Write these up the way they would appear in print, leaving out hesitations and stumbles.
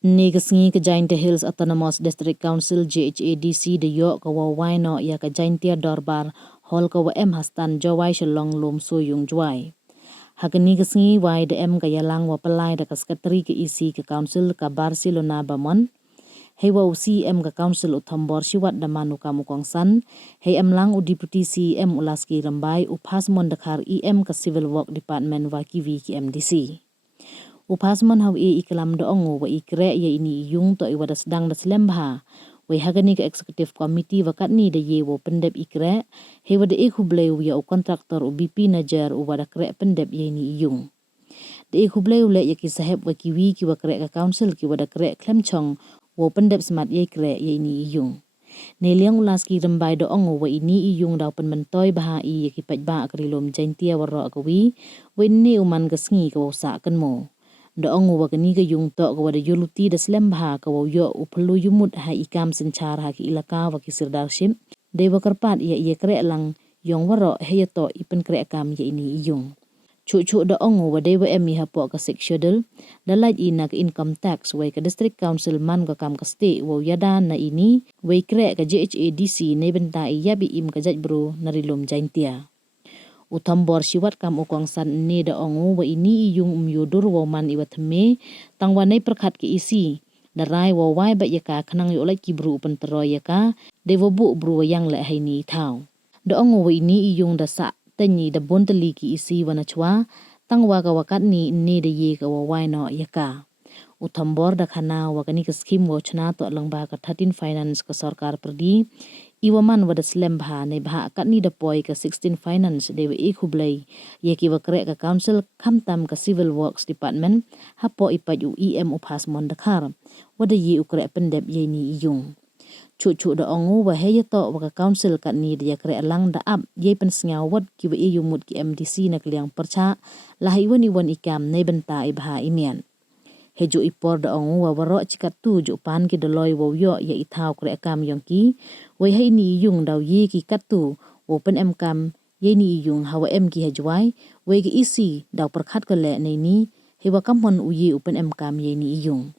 Ni kesengi ke Jaiñtia Hills Autonomous District Council JHADC de yok ke wawai no ya ke Jaiñtia Durbar Hall ke WM Hastan Jawai Shalong Lom Suyung Jwai. Hakani kesengi wai de M ke yalang wa pelai de ke sekretari ke isi ke council ke Barcelona Bamon. Hei wa CM ke council utambor siwat damanu kamu kongsan. Hei M lang u deputy CM ulaski rembai upas mondekar EM ke civil work department wa kiwi ki MDC. Upasman hau iklam doongo wa ikre ya ini yung to iwada sedang da selembha. Wai hagani ke executive committee wakat ni da ye wo pendep ikre. He wada hubleu ya u kontraktor u BP najar u wada kre pendep ya ini yung. Da hubleu le ya ki saheb wa kiwi ki wa kre ke council ki wada kre klem chong wo pendep semat ya kre ya ini yung. Neliang ulas ki rembai doongo wa ini yung daw penmentoy baha ya ki pajba akrilom Jaiñtia warro akawi. Wa ini uman kesengi ke wasa kan mo. Doong wa kani ke yung to ko wada yuluti da slembha ka wa yo upelu yumut ha ikam sencar ha ki ilaka wa ki sirdarship de wa karpat ya kre lang yong waro he to ipen kre kam ya ini yung chu doong wa de wa emi ha po ka schedule da laj ina ke income tax wa ka district council man ka kam ka state wa yada na ini wa kre ka JHADC ne benta ya bi im ka jaj bro narilom Jaiñtia. Utambor siwat kam ukongsan ni da ongu wa ini yung umyodur wa man iwatme tang wanay perkat ke isi darai wa wai ba yaka kanang yo ki bru upan tero yaka de wa bu bru yang le hai ni thau da ongu wa ini yung da sa tanyi da bontali ki isi wana chwa tang wa ka wakat ni da ye ka wa wai no yaka utambor da khana wa kani ka scheme wa chna to langba ka 13 finance ka sarkar perdi Iwaman wada selembha ne baha kat ni deploy ke 16 finance dewe hublai ye ki wakre ke council kamtam ke civil works department hapo ipaju EM upas mondakar wada ye ukre pendep ye ni yung chu da ongu wa he to wa council kat ni dia kre lang da up ye pensngau wat ki wa yumut ki MDC na kliang percha lahi wani wan ikam ne benta ibha imian Hejo ipor da ongu wa waro cikat tu jo pan ki daloi wa yo ya ithau kre kam yong ki wai hai ni yung daw ye ki katu open em kam ye ni yung hawa em ki hejwai wai ki isi daw perkhat ka le nei ni he wa kampon uyi open em kam ye ni yung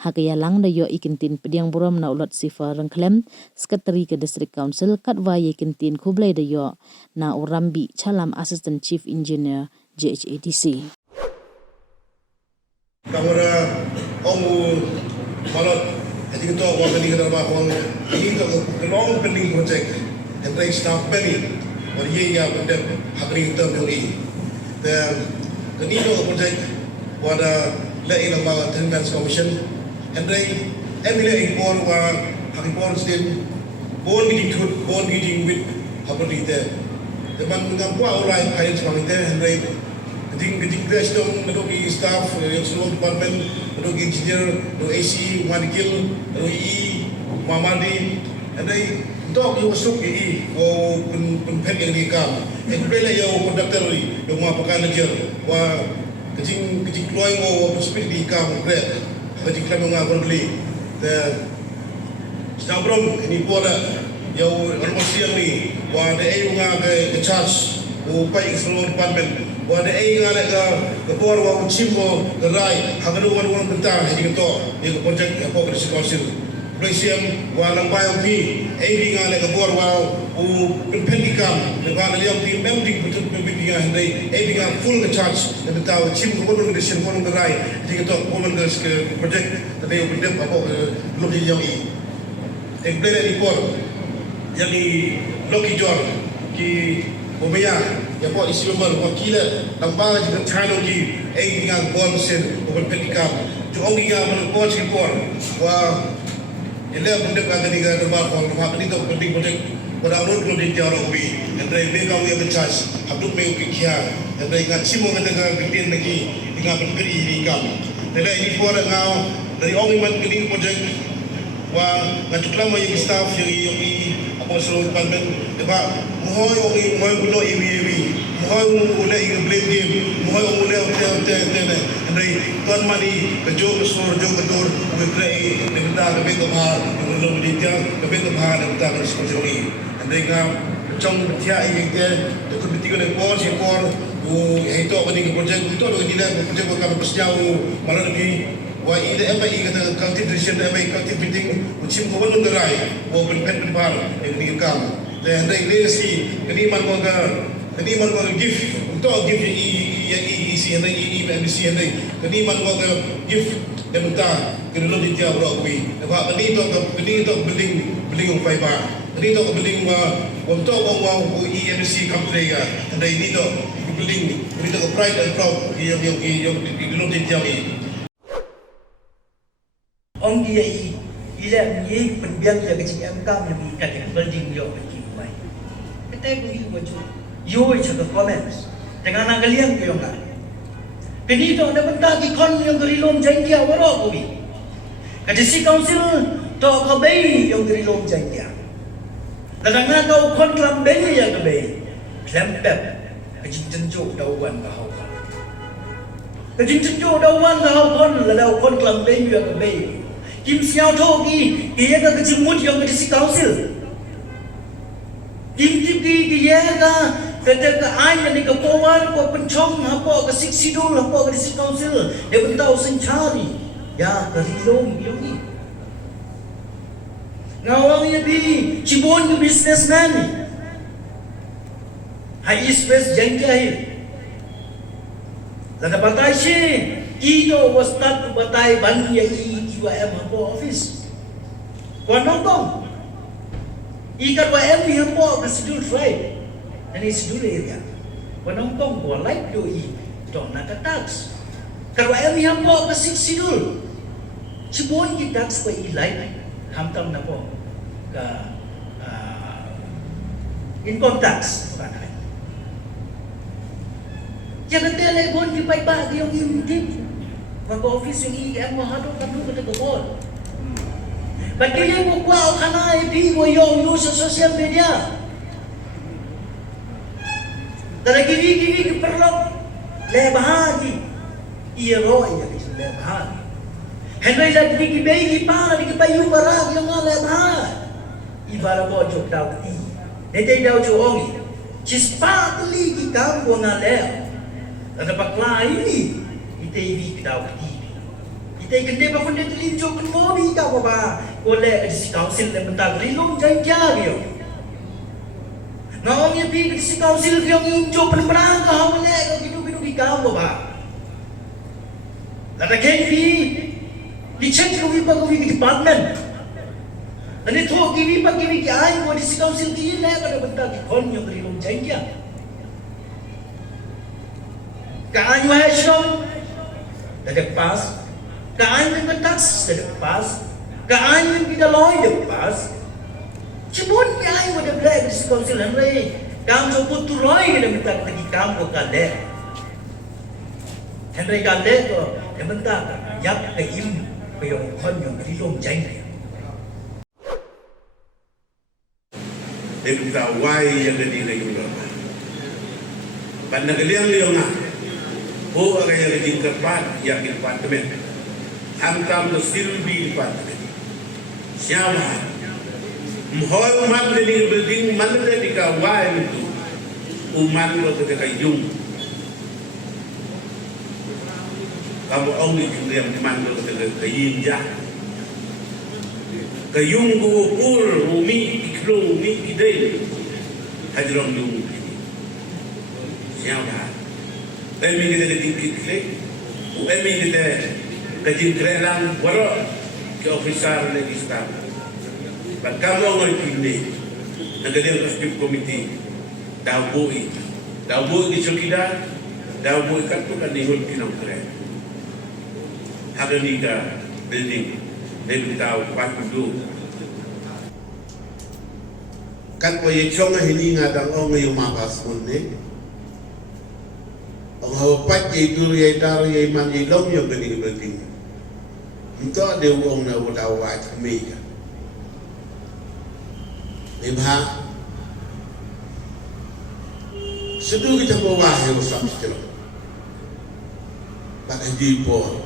hakaya lang da yo ikintin pediang buram na ulot sifa rangklem sekretari ke district council kat wa ye kintin khublai da yo na urambi chalam assistant chief engineer JHADC Kamera omu malot jadi ketua wakil Durbar Hall ini ke long pending project and they staff penny or ye ya pendep hakri term doi the need of project wada le in about Defense Commission and they every import wa hakri port state boon meeting with hakri there the man ngapwa ulai kain semang there and they Keting stone medoki staff yang seluruh department medoki engineer do AC Wadikil do EE Mamadi and they dog you masuk EE wo pen yang dikam and bela yo conductor do ma pakai manager wa keting keluar wo speed dikam great keting kami ngabeli the stabrom ini pola yo almost yang ni wa de ai ke charge wo pai seluruh department wada ai ngala ka bor wa chimbo the right haganu wan benta hiji to ye ko project ko ko council presiam wa lang bayo pi ai ngala ka bor wa u pendikam de ba liam pi memdik betul pembimbingan handai ai nga full the charge de benta wa chimbo ko the sim ko the right hiji to ko ke project tapi u bindem apa lo di yang i en plena di por yang di loki jor ki Bumaya, ya po isi lumbar wakila lambangan jika teknologi dengan bon sen open petikam. Jong inga menepot sipor wa ile bunda ka ni ga Durbar Hall wa kani to penting project pada urut lo di jaro wi andre be ka wi charge abduk me ki kya andre ga chimo ga ga bitin lagi dengan penkeri ni kam. Tela ini por ngau dari ongiman kini project wa ngatuklam yang staff yang apa seluruh department deba mohon orang mohon guna iwi mohon oleh ing blame game mohon oleh hotel andai tuan mani kejo besor jo ketor wekrei debita ke beto ha belum ditia ke beto ha debita ke sekojori andai ka trong tia ing dia de komiti ke por u itu apa ni project itu lo ni lah project ka pesjau malah ni wa ida apa ida county decision apa county meeting uchim ko wanu darai wo pen pen par ni kam te handai legacy kini man ko gift untuk gift i si handai i MBC handai kini man ko gift de bentar kini lo dia bro kui ba beli to building of fiber beli to building untuk ko i MBC company ga handai ni to building ni to pride and proud yang lo dia ni ông kia ý là nghĩ mình biên giờ cái chị em cam là mình cả cái building yo cái gì vậy cái tay của mình cho cái comments dengan nak kalian yang kan ini tu ada benda di kon yang gerilom Jaiñtia waro ko bi cái district council to ka bay yang gerilom Jaiñtia kadang kau kon kelam bay ya ka bay kelam pep cái chính chỗ đầu quan ka hau cái chính chỗ đầu quan ka hau kon là đầu kon kelam bay ya ka bay Kim siao tho ki ye ka kachim mut yang district council Kim ki ye ka kata ka ai ni ka powan ko penchong ha po ka sidul ha po ka district council de bentau sencari ya ka rilong yang ni ngawang ye bi cibon ke businessman ni hai east west Jaiñtia hi la da batai she Ito was start batai ban ye UIM hampo office. Kuan nongkong. Ikat UIM ni hampo ke Sidul Tribe. Dan ini Sidul area. Kuan nongkong kuan like doi. Dong nak tax. Kalau UIM ni hampo ke Sidul. Cibon ki tax ko ilai. Hamtam na po ke income tax. Jangan telepon di baik-baik yang intip. Maka office yang IM mahadok kamu kata kebol. Bagi yang bukuau kana IP mo yung use sa social media. Tara gini perlu lebahagi. Iya roy yang itu lebahagi. Henry lagi gibay pa di payu barag yung lebahagi. Ibara mo jok daw ti. Nete daw juongi. Cispatli ki kampo nga leb. Ada pakla ini. Ite kita ukti. Ite kende ba kunde telinjo kun mobi ka ba oleh di council le bentar rilong Jaiñtia yo. Ngawang ye pi di council yo injo penbrang ka oleh gitu di ka ba. Lada kevi di check lu wi bagu wi department. Ane tho ki ai mo di council ki le ka bentar di kon yo rilong Jaiñtia. Kaanyo heshom Dadak pas, kaan yung tax dadak pas, kaan yung bidaloy dadak pas. Cibon niya ay mo dadak black sa council Henry, kam so putuloy na minta lagi kam ko kale. Henry kale ko, yung minta yap kay im yung kon yung rilong Jaiñtia. Dia minta why yang jadi lagi berapa. Pada kalian yang Oh, agak yang tingkat yang departemen, hantam to silbi departemen. Siapa? Mohon umat dari building mana dari kawan itu, umat lo ketika yung. Kamu orang itu yang mana lo ketika kayinja. Kayung gupur, umi iklo, umi kidai, hajrong yung. Siapa? Emi kita klik, emi kita kejingkret lang waro ke officer legislatif. But kamu orang ini, negara eksekutif komite, dawboi di Cokida, dawboi kat tu kan dihul kinam keren. Ada ni ka building, dia tahu pak tu. Kan proyek cong ini ngadang orang yang mapas pun ni. Ang hawapat ay duri ay taro ay manilong yung ganing building. Ito ada uang na wala at kami. Diba? Sedu kita bawa usap sila. Baka hindi po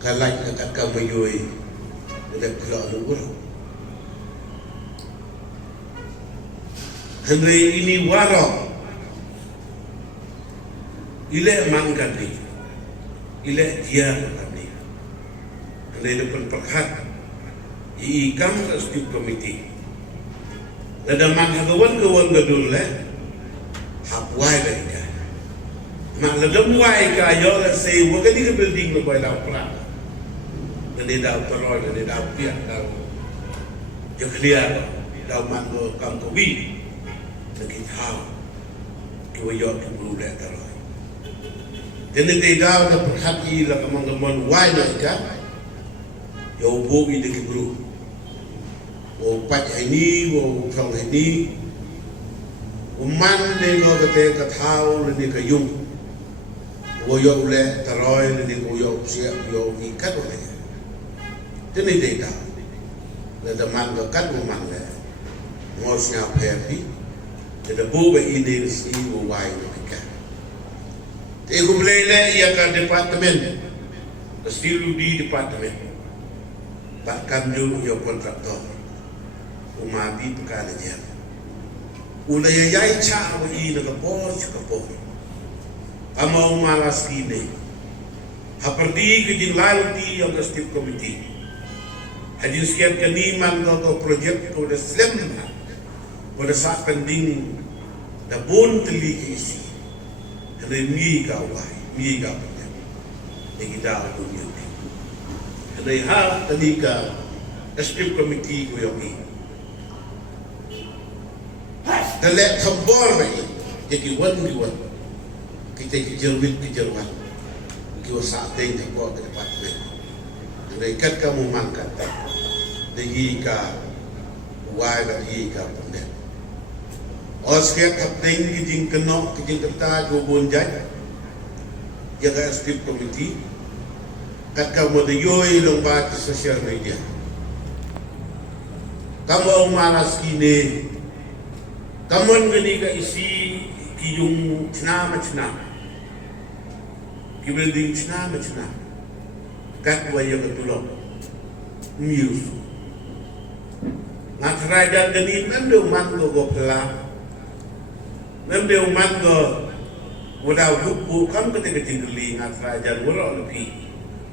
kalay kakat kamayoy nagkakila ang ulo. Henry ini waro ile mangkati ile dia kami Henry depan perkat iikam stip committee ladaman hagawan gadul hapwai ka mak ladam wai ka yo la say wagani ka building lo boy daw pra ni daw toroy ni daw pia daw yo clear daw man go kam ko wi nakit how ko yo ki bulu le toroy Jadi tidak ada perhati lah teman-teman why mereka yo bogi de kibru o pat ini o thong ini man de no te ka thau le ka yung o yo le taroy le ko yo sia yo ni kat o le jadi tidak le de man ka kat o man le mo sia phepi de bo be ide si o why mereka Ego belele ia ka departemen, stilu di departemen. Pak Kamju yo kontraktor, umati pekala jam. Ula ya yai cha wa i na kapor chukapor. Ama umalas kine. Haperdi ke jin lalu di yang stip committee. Hajin sekian kaniman ko projek ko da snem na. Ko da sa pending da boon teli isi. Kena mi gawai, mi gawai. Ini kita dunia ni. Kena hal tadi ka SPP committee ko yang ni. Dalam tambor ni, jadi wan. Kita kejerwan. Kita saateng tambor ke departemen. Kena ikat kamu mangkat. Degi ka wai degi ka pendek. Oskia kapten kijing kenok kijing kata go bonjai ya ka SPP committee kat ka mo de yoy long ba ki social media kamu malas kini kamu gani ka isi ki yung chna ki building chna kat wa yo ka tulong news ngatrajan gani nando man go pela Namde umat go wadaw hukbu kam kete ketinggali ngat rajan wala lepi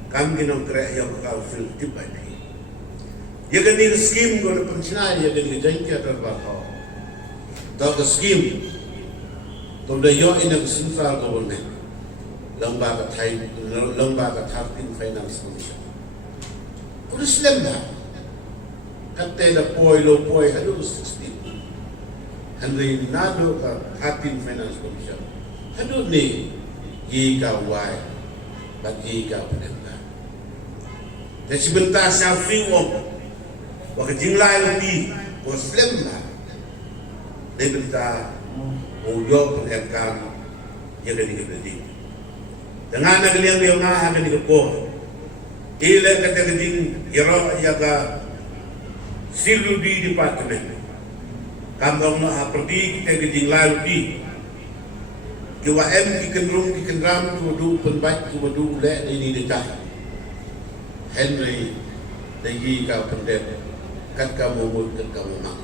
kam ginong kre yang council tibai pi ya gani scheme go le pensiona ya gani Jaiñtia Durbar Hall to scheme to da yo ina central government lamba ka thai lamba ka thartin finance commission pura snem na katte da poi hadu system Henry nado ka hatin finance commission hadu ni gi ka wai bagi ka penenda dan sebentar sa free walk wa ka jinglai ni ko slim na de benta o yo penekam ya gani ke bedi dengan nagaliang dia nga gani ke ko ile ka tegin yaro ya ka silu di department Kambang no haperdi kita gejing lalu di Jawa M kiken ram du penbaik du le ini dekat Henry dagi ka pendek kat kamu mut kat kamu mak